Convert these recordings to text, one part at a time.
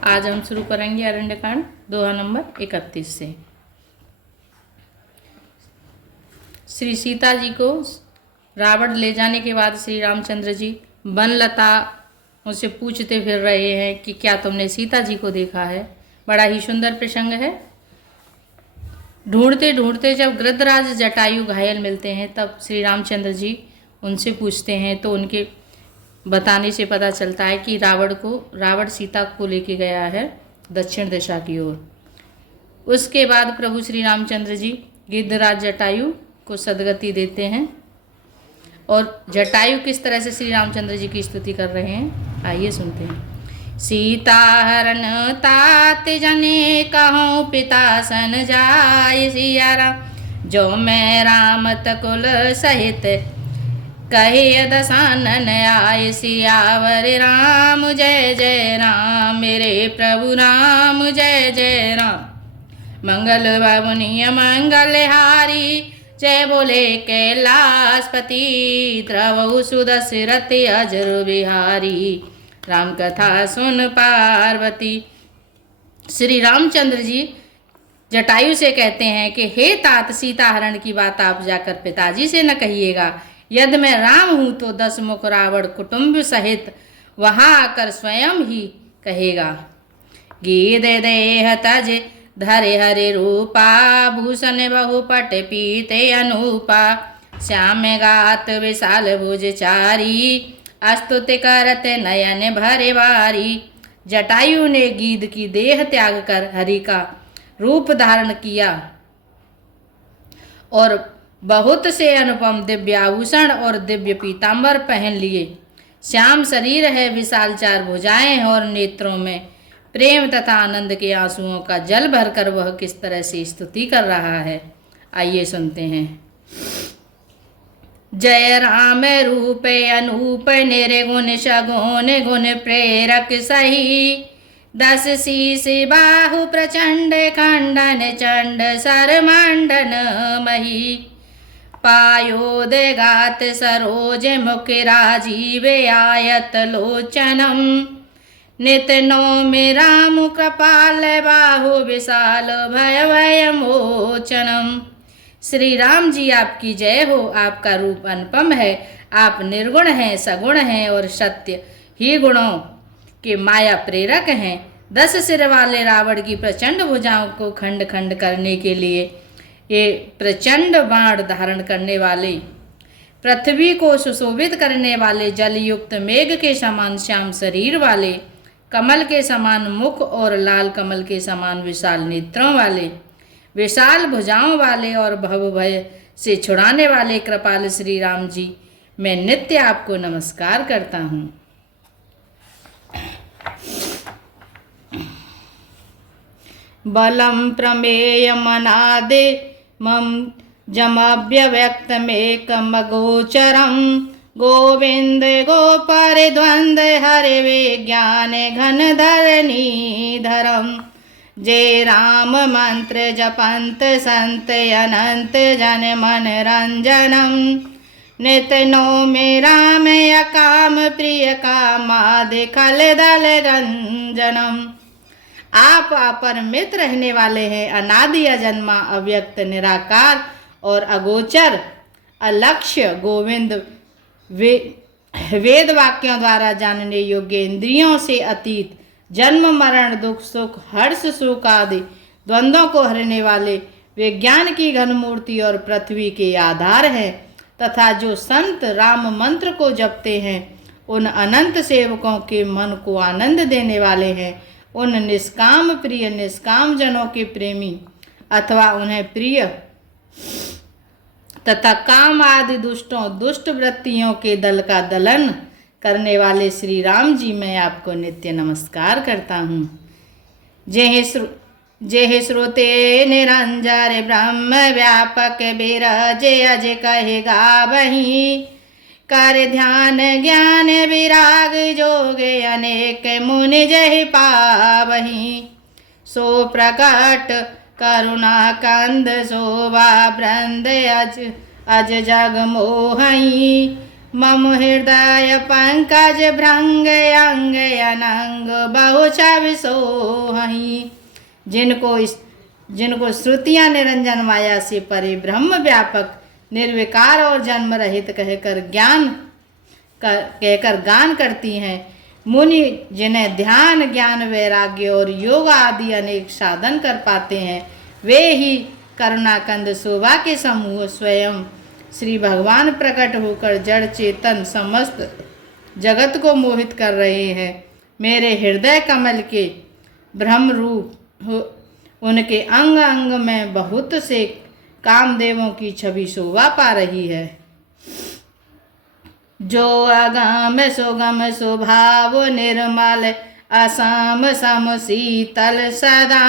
आज हम शुरू करेंगे अरण्यकांड दोहा नंबर 31 से। श्री सीता जी को रावण ले जाने के बाद श्री रामचंद्र जी वनलता उनसे पूछते फिर रहे हैं कि क्या तुमने सीता जी को देखा है। बड़ा ही सुंदर प्रसंग है। ढूंढते ढूंढते जब गृद्धराज जटायु घायल मिलते हैं तब श्री रामचंद्र जी उनसे पूछते हैं तो उनके बताने से पता चलता है कि रावण सीता को लेके गया है दक्षिण दिशा की ओर। उसके बाद प्रभु श्री रामचंद्र जी गिद्धराज जटायु को सदगति देते हैं। और जटायु किस तरह से श्री रामचंद्र जी की स्तुति कर रहे हैं, आइए सुनते हैं। सीता हरण तात जने कहूँ पिता सन जाय सिया राम, जो मैं राम तकुल सहित कहे दशानन आय सियावर राम। जय जय राम मेरे प्रभु राम, जय जय राम। मंगल बाबुनिय मंगलहारी, जय बोले कैलाशपति। द्रवहु सुदशरथ अजर बिहारी, राम कथा सुन पार्वती। श्री रामचंद्र जी जटायु से कहते हैं कि हे तात, सीता हरण की बात आप जाकर पिताजी से न कहिएगा। यदि मैं राम हूँ तो 10 मुख रावण कुटुंब सहित वहाँ आकर स्वयं ही कहेगा। गीत देह तज धरे हरे रूपा, भूषण बहुपट पीते अनूपा। श्याम गात विशाल भुज चारी, स्तुति करत नयन भरे बारी। जटायु ने गीध की देह त्याग कर हरि का रूप धारण किया और बहुत से अनुपम दिव्य आभूषण और दिव्य पीताम्बर पहन लिए। श्याम शरीर है, विशाल 4 भुजाएं हैं और नेत्रों में प्रेम तथा आनंद के आंसुओं का जल भरकर वह किस तरह से स्तुति कर रहा है, आइए सुनते हैं। जय राम रूप अनूप, निर्गुण सगुण गुण प्रेरक सही। 10 शीश बाहु प्रचंड, खंडन चंड सर मंडन मही। पायोद गात सरोज मुख राजीव आयत लोचनम। नित नौमि राम कृपाल, बाहु विशाल भय भय मोचनम। श्री राम जी आपकी जय हो। आपका रूप अनुपम है, आप निर्गुण हैं, सगुण हैं और सत्य ही गुणों के माया प्रेरक हैं। 10 सिर वाले रावण की प्रचंड भुजाओं को खंड खंड करने के लिए ये प्रचंड बाण धारण करने वाले, पृथ्वी को सुशोभित करने वाले, जलयुक्त मेघ के समान श्याम शरीर वाले, कमल के समान मुख और लाल कमल के समान विशाल नेत्रों वाले, विशाल भुजाओं वाले और भव भय से छुड़ाने वाले कृपाल श्री राम जी, मैं नित्य आपको नमस्कार करता हूँ। बलम प्रमेय मनादे मम जमव्यव्यक्तमेकम गोचरम। गोविंद गोपर द्वंद हरे विज्ञान घन धरणीधरम। जय राम मंत्र जपंत संत अनंत जन मन रंजनम। नित नौमि राम अकाम प्रिय कामाद खल दल रंजनम। आप अपरिमित रहने वाले हैं, अनादि अजन्मा अव्यक्त निराकार और अगोचर अलक्ष्य गोविंद। वेद वाक्यों द्वारा जानने योग्य, इंद्रियों से अतीत, जन्म मरण दुख सुख हर्ष शोक आदि द्वंद्वों को हरने वाले, विज्ञान की घन मूर्ति और पृथ्वी के आधार हैं तथा जो संत राम मंत्र को जपते हैं उन अनंत सेवकों के मन को आनंद देने वाले हैं। उन निष्काम प्रिय निष्काम जनों के प्रेमी अथवा उन्हें प्रिय तथा काम आदि दुष्ट वृत्तियों के दल का दलन करने वाले श्री राम जी, मैं आपको नित्य नमस्कार करता हूँ। जेहि श्रुते निरंजर ब्रह्म व्यापक बिरज अज कहे गावहीं। कर ध्यान ज्ञान विराग जोग अनेक मुनि जहि पावहीं। सो प्रकट करुणा कंद शोभा वृंद अज जग मोहई। मम हृदय पंकज भृंग अंग अनंग बहु छवि सोहहि। जिनको श्रुतियाँ निरंजन माया से परे ब्रह्म व्यापक निर्विकार और जन्म रहित कहकर गान करती हैं। मुनि जिन्हें ध्यान ज्ञान वैराग्य और योग आदि अनेक साधन कर पाते हैं, वे ही करुणाकंद शोभा के समूह स्वयं श्री भगवान प्रकट होकर जड़ चेतन समस्त जगत को मोहित कर रहे हैं। मेरे हृदय कमल के ब्रह्म रूप उनके अंग अंग में बहुत से कामदेवों की छवि शोभा पा रही है। जो अगम सुगम स्वभाव निर्मल असम सम शीतल सदा,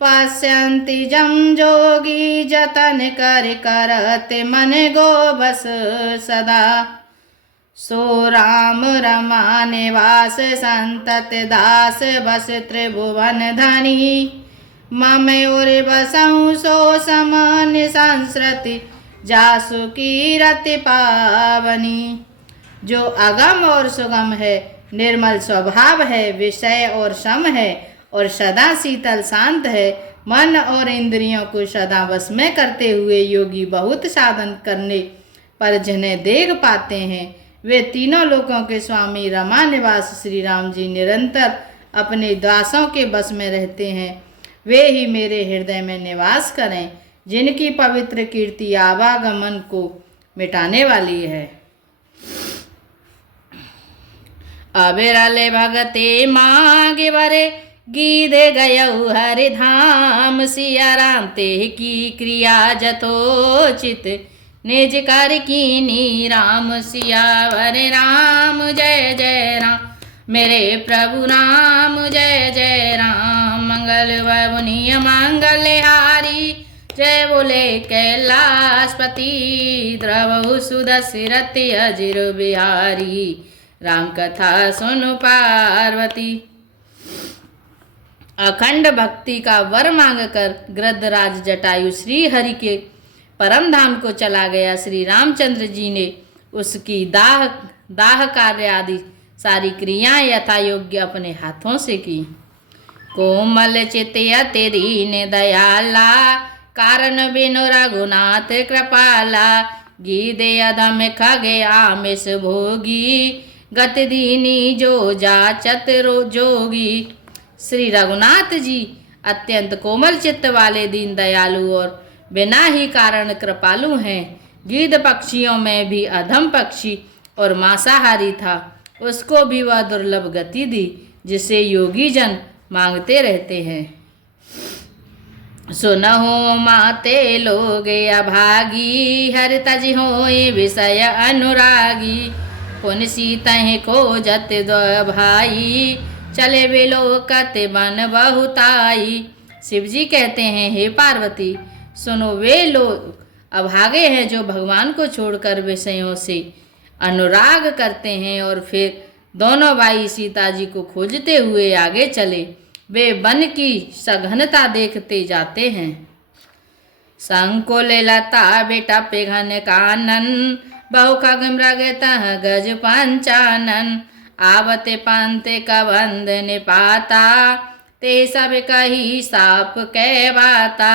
पश्यन्ति जम जोगी जतन कर करते मन गो बस सदा। सो राम रमा निवास संतत दास बस त्रिभुवन धनी, मम उर बसहु सो समान संस्कृति जासु की रति पावनी। जो अगम और सुगम है, निर्मल स्वभाव है, विषय और सम है और सदा शीतल शांत है, मन और इंद्रियों को सदा वश में करते हुए योगी बहुत साधन करने पर जिन्हें देख पाते हैं, वे तीनों लोकों के स्वामी रमा निवास श्री राम जी निरंतर अपने दासों के बस में रहते हैं। वे ही मेरे हृदय में निवास करें, जिनकी पवित्र कीर्ति आवागमन को मिटाने वाली है। अबिरले भगते मांगे बरे गीधे गयऊ हरि धाम, सिया राम ते की क्रिया जतोचित निज कर कीनी राम। सियावर राम जय जय राम, मेरे प्रभु राम जय जय राम। मंगल वमुनिय मंगल हारी, जय बोले कैलाशपति। द्रवहु सुदशरथि अजिर बिहारी, राम कथा सुन पार्वती। अखंड भक्ति का वर मांगकर गृद्धराज जटायु श्री हरि के परम धाम को चला गया। श्री रामचंद्र जी ने उसकी दाह कार्य आदि सारी क्रियाएं यथा योग्य अपने हाथों से की। कोमल चित अति दीन दयाला, कारण बिनु रघुनाथ कृपाला। गीदे अधम खगे आमिष भोगी, गति दीनी जो जाचत जोगी। श्री रघुनाथ जी अत्यंत कोमल चित्त वाले दीन दयालु और बिना ही कारण कृपालु हैं। गीध पक्षियों में भी अधम पक्षी और मांसाहारी था, उसको भी वह दुर्लभ गति दी जिसे योगी जन मांगते रहते हैं। सुनहो माते लोग अभागी, हर तज होए विषय अनुरागी। पुन सीतहि खोजत दो भाई, चले बिलोकत बन बहुताई। शिव जी कहते हैं, हे पार्वती सुनो, वे लोग अभागे हैं जो भगवान को छोड़कर विषयों से अनुराग करते हैं और फिर दोनों भाई सीता जी को खोजते हुए आगे चले। वे वन की सघनता देखते जाते हैं। संकुल लता बेटा पे घन कानन, बहु खग मृग तह गज पंचानन। आवते पांते कबंध निपाता, ते सब कही साप कै बाता।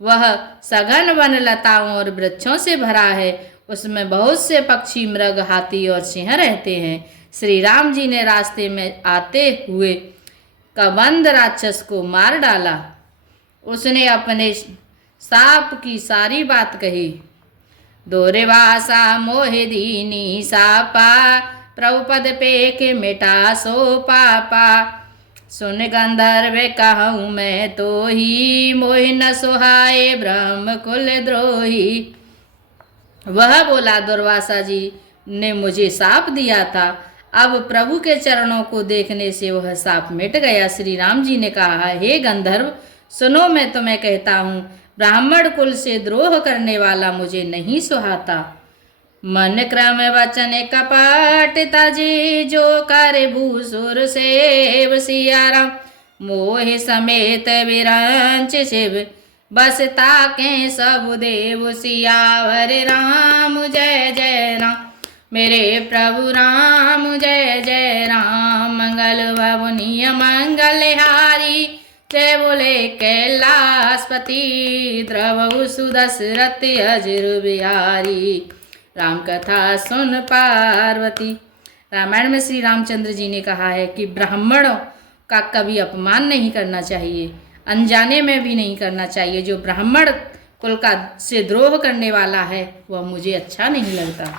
वह सघन वन लताओं और वृक्षों से भरा है, उसमें बहुत से पक्षी मृग हाथी और सिंह रहते हैं। श्री राम जी ने रास्ते में आते हुए कबंध राक्षस को मार डाला। उसने अपने साप की सारी बात कही। दोरेवासा मोहि दीनी सापा, प्रभुपद पे के मिटा सो पापा। सुन गंधर्व कहूँ मैं तो ही, मोहि न सुहाए ब्रह्म कुल द्रोही। वह बोला, दुर्वासा जी ने मुझे साप दिया था, अब प्रभु के चरणों को देखने से वह साप मिट गया। श्री राम जी ने कहा, हे गंधर्व सुनो, मैं तुम्हें कहता हूँ, ब्राह्मण कुल से द्रोह करने वाला मुझे नहीं सुहाता। मन क्रम वचन कपट तजी, जो कर भूसुर सेव। सिया राम मोह समेत विरंच शिव, बस ताके सब देव। सियावर राम जय जय राम, मेरे प्रभु राम जय जय राम। मंगल भवनीय मंगलहारी, जय बोले कैलाशपति। द्रवहु सुदशरथ अजर बिहारी, राम कथा सुन पार्वती। रामायण में श्री रामचंद्र जी ने कहा है कि ब्राह्मणों का कभी अपमान नहीं करना चाहिए, अनजाने में भी नहीं करना चाहिए। जो ब्राह्मण कुल का से द्रोह करने वाला है वह मुझे अच्छा नहीं लगता।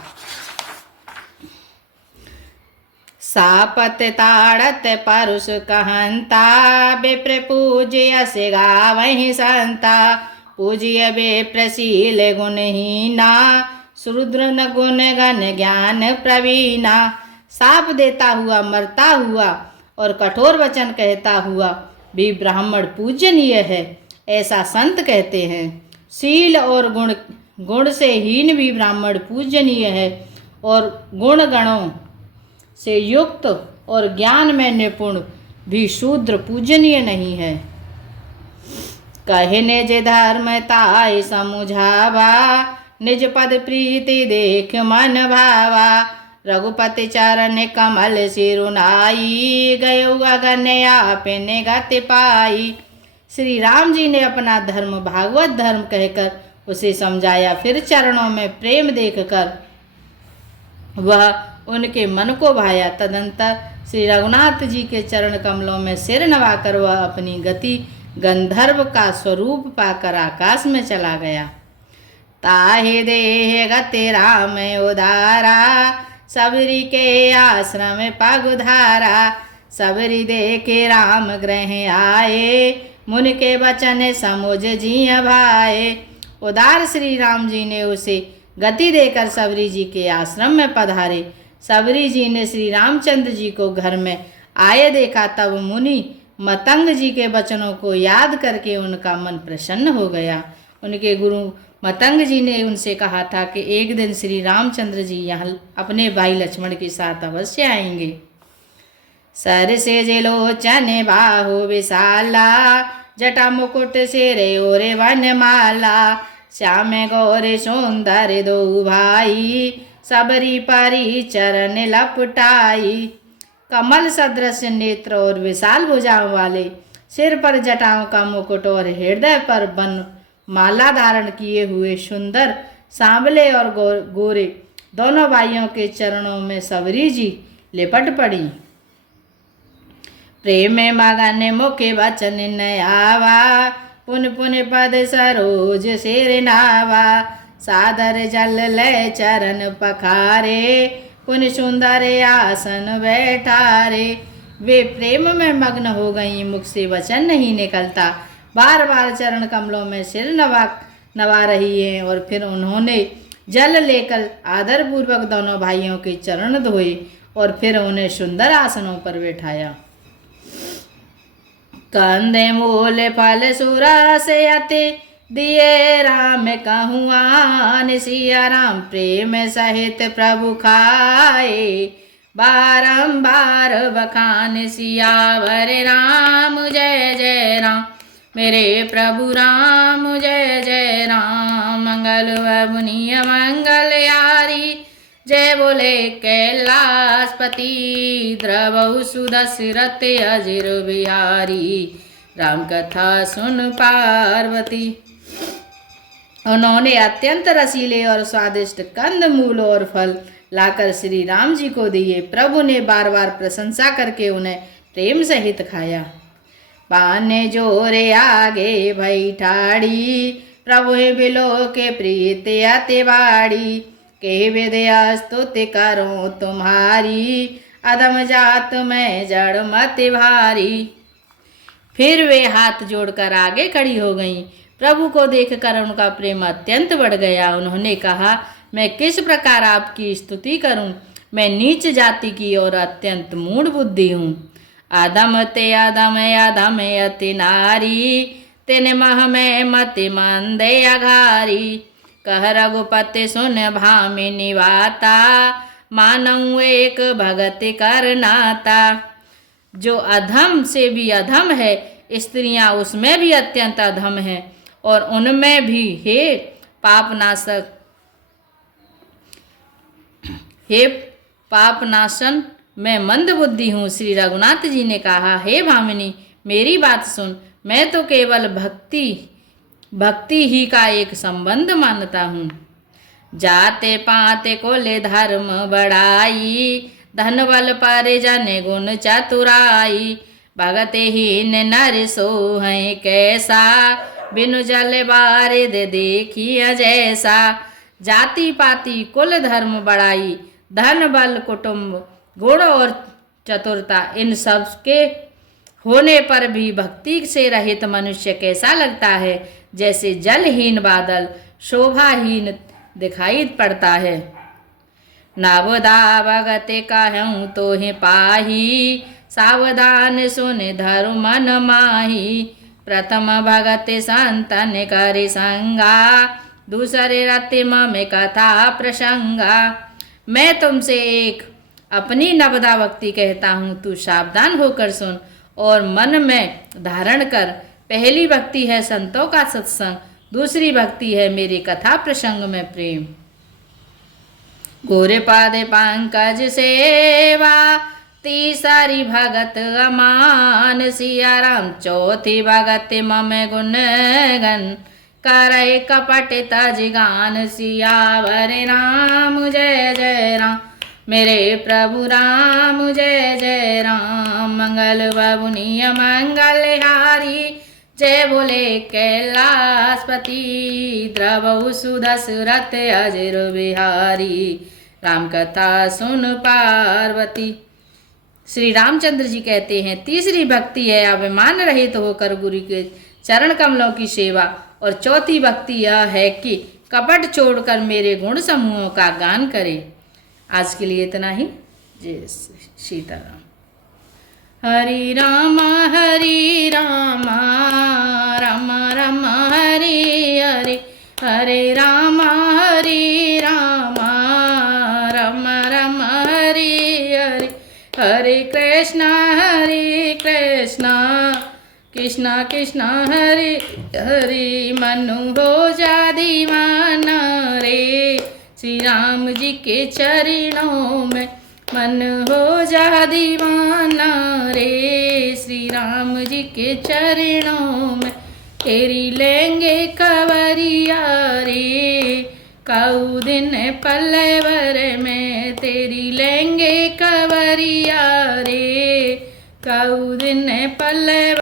सापत ताड़त परुष कहंता, विप्र पूज्य से गावहि संता। पूज्य विप्रशील गुणहीना, शूद्र न गुण गण ज्ञान प्रवीणा। साप देता हुआ, मरता हुआ और कठोर वचन कहता हुआ भी ब्राह्मण पूजनीय है, ऐसा संत कहते हैं। शील और गुण से हीन भी ब्राह्मण पूजनीय है, और गुण गणों से युक्त और ज्ञान में निपुण भी शूद्र पूजनीय नहीं है। कहने जे धर्म ताय समुझावा, निज पद प्रीति देख मन भावा। रघुपति चरण कमल सिरुनाई, गयो गगन आपने गति पाई। श्री राम जी ने अपना धर्म भागवत धर्म कहकर उसे समझाया। फिर चरणों में प्रेम देखकर वह उनके मन को भाया। तदंतर श्री रघुनाथ जी के चरण कमलों में सिर नवाकर वह अपनी गति गंधर्व का स्वरूप पाकर आकाश में चला गया। ताहे देह गति राम उदारा, सबरी के आश्रम पगुधारा। सबरी देखे राम ग्रह आए, मुनि के वचन समुझ जिय भाए। उदार श्री राम जी ने उसे गति देकर सबरी जी के आश्रम में पधारे। सबरी जी ने श्री रामचंद्र जी को घर में आए देखा। तब मुनि मतंग जी के वचनों को याद करके उनका मन प्रसन्न हो गया। उनके गुरु मतंग जी ने उनसे कहा था कि एक दिन श्री रामचंद्र जी यहाँ अपने भाई लक्ष्मण के साथ अवश्य आएंगे। सर से जेलोचन बाहु विशाला, जटा मुकुट सिरे ओरे वनमाला। श्याम गौर सुंदर दो भाई, सबरी परी चरण लपटाई। कमल सदृश नेत्र और विशाल भुजाओं वाले, सिर पर जटाओं का मुकुट और हृदय पर वन माला धारण किए हुए सुंदर सांवले और गोरे दोनों भाइयों के चरणों में सबरी जी लिपट पड़ी। प्रेम मगन मुखे वचन नयावा, पुन पुन पद सरोज सिर नावा। सादर जल ले चरण पखारे, पुन सुंदर आसन बैठारे। वे प्रेम में मग्न हो गईं, मुख से वचन नहीं निकलता। बार बार चरण कमलों में सिर नवा रही हैं। और फिर उन्होंने जल लेकर आदरपूर्वक दोनों भाइयों के चरण धोए और फिर उन्हें सुंदर आसनों पर बैठाया। कंदे मूल फल सुरा से अति, दिए राम कहूँ सिया राम। प्रेम सहित प्रभु खाए, बारंबार बखान सियावर राम जय जय राम। मेरे प्रभु राम जय जय राम। मंगल भवनीय मंगलहारी, जय बोले कैलाशपति। द्रवहु सुदशरथ अजर बिहारी, राम कथा सुन पार्वती। उन्होंने अत्यंत रसीले और स्वादिष्ट कंद मूल और फल लाकर श्री राम जी को दिए। प्रभु ने बार बार प्रशंसा करके उन्हें प्रेम सहित खाया। पाने जोरे आगे भई ठाड़ी, प्रभु बिलो के प्रीति अति बाड़ी। के विद्या स्तुति करो तुम्हारी, अधम जात में जड़ मति भारी। फिर वे हाथ जोड़कर आगे खड़ी हो गईं। प्रभु को देखकर उनका प्रेम अत्यंत बढ़ गया। उन्होंने कहा, मैं किस प्रकार आपकी स्तुति करूं? मैं नीच जाति की और अत्यंत मूढ़ बुद्धि हूँ। अधम ते अधम अधम अति नारी, तिन मह में मति मंदे अघारी। कह रघुपति सुन भामिनी वाता, मानऊ एक भगति कर नाता। जो अधम से भी अधम है, स्त्रियां उसमें भी अत्यंत अधम है, और उनमें भी हे पापनाशक, हे पाप नाशन, मैं मंद बुद्धि हूँ। श्री रघुनाथ जी ने कहा, हे भामिनी, मेरी बात सुन। मैं तो केवल भक्ति ही का एक संबंध मानता हूँ। जाते पाते को ले धर्म बढ़ाई, धन बल पारे जाने गुण चतुराई। भगते हीन नर सो हैं कैसा, बिनु जल बारे दे देखिए जैसा। जाति पाति कुल धर्म बढ़ाई, धन बल कुटुंब गुण और चतुरता, इन सब के होने पर भी भक्ति से रहित मनुष्य कैसा लगता है, जैसे जलहीन बादल शोभाहीन दिखाई पड़ता है। नवदा भगते कहूँ तो ही पाही, सावधान सुन धर्म मन माही। प्रथम भगत संतन करि संगा, दूसरे रति में कथा प्रसंगा। मैं तुमसे एक अपनी नवदा भक्ति कहता हूँ, तू सावधान होकर सुन और मन में धारण कर। पहली भक्ति है संतों का सत्संग, दूसरी भक्ति है मेरी कथा प्रसंग में प्रेम। गोरे पादे पंकज सेवा, तीसरी भगत अमान सिया राम। चौथी भगत मम गुण गन, करे कपट तज गान। सियावर राम जय जय राम, मेरे प्रभु राम जय जय राम। मंगल बबुनिय मंगल हारी, जय बोले कैलाशपति। द्रवहु सुदशरथ अजर बिहारी, राम कथा सुन पार्वती। श्री रामचंद्र जी कहते हैं, तीसरी भक्ति है अभिमान रहित होकर गुरु के चरण कमलों की सेवा। और चौथी भक्ति यह है कि कपट छोड़कर मेरे गुण समूहों का गान करे। आज के लिए इतना ही। जय सीताराम। हरि राम राम राम हरि हरि, हरे राम राम राम हरि हरि। हरे कृष्ण कृष्ण कृष्ण हरे हरे। मनु हो जा दीवाना रे, श्री राम जी के चरणों में मन हो जा दीवाना रे। श्री राम जी के चरणों में तेरी लेंगे कवरिया रे। कऊ दिन पल्लवर में तेरी लेंगे कवरिया रे। कऊ दिन पल्लव